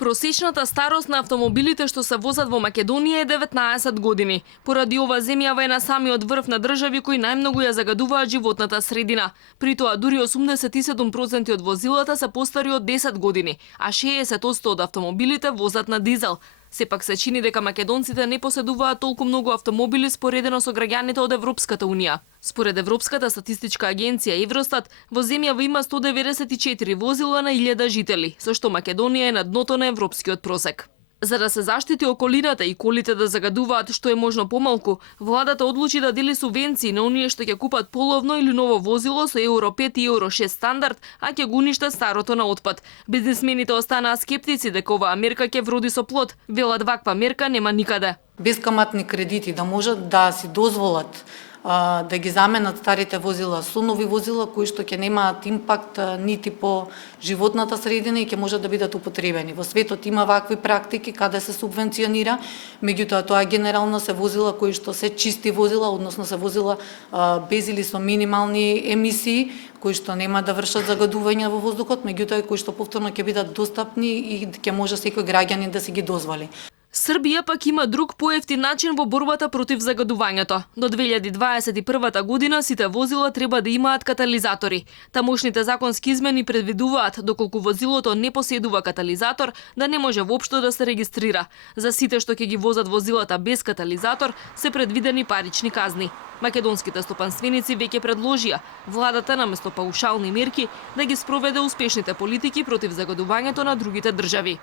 Просечната старост на автомобилите што се возат во Македонија е 19 години. Поради ова земјава е на самиот врв на држави кои најмногу ја загадуваат животната средина. При тоа дури 87% од возилата се постари од 10 години, а 60% од автомобилите возат на дизел. Сепак се чини дека македонците не поседуваат толку многу автомобили споредено со граѓаните од Европската Унија. Според Европската статистичка агенција Евростат, во земјава има 194 возила на 1000 жители, со што Македонија е на дното на европскиот просек. За да се заштити околината и колите да загадуваат што е можно помалку, владата одлучи да дели субвенции на оние што ќе купат половно или ново возило со Евро 5 и Евро 6 стандард, а ќе го уништа старото на отпад. Бизнисмените останаа скептици дека оваа мерка ќе вроди со плод. Велат ваква мерка нема никаде. Бескаматни кредити да можат да си дозволат да ги заменат старите возила со нови возила кои што ќе немаат импакт нити по животната средина и ќе можат да бидат употребени. Во светот има вакви практики каде се субвенционира, меѓутоа тоа генерално се возила кои што се чисти возила, односно се возила без или со минимални емисии, кои што нема да вршат загадување во воздухот, меѓутоа кои што повторно ќе бидат достапни и ќе може секој граѓанин да си ги дозволи. Србија пак има друг поевтин начин во борбата против загадувањето. До 2021 година сите возила треба да имаат катализатори. Тамошните законски измени предвидуваат, доколку возилото не поседува катализатор, да не може воопшто да се регистрира. За сите што ќе ги возат возилата без катализатор, се предвидени парични казни. Македонските стопанственици веќе предложија владата наместо паушални мерки да ги спроведе успешните политики против загадувањето на другите држави.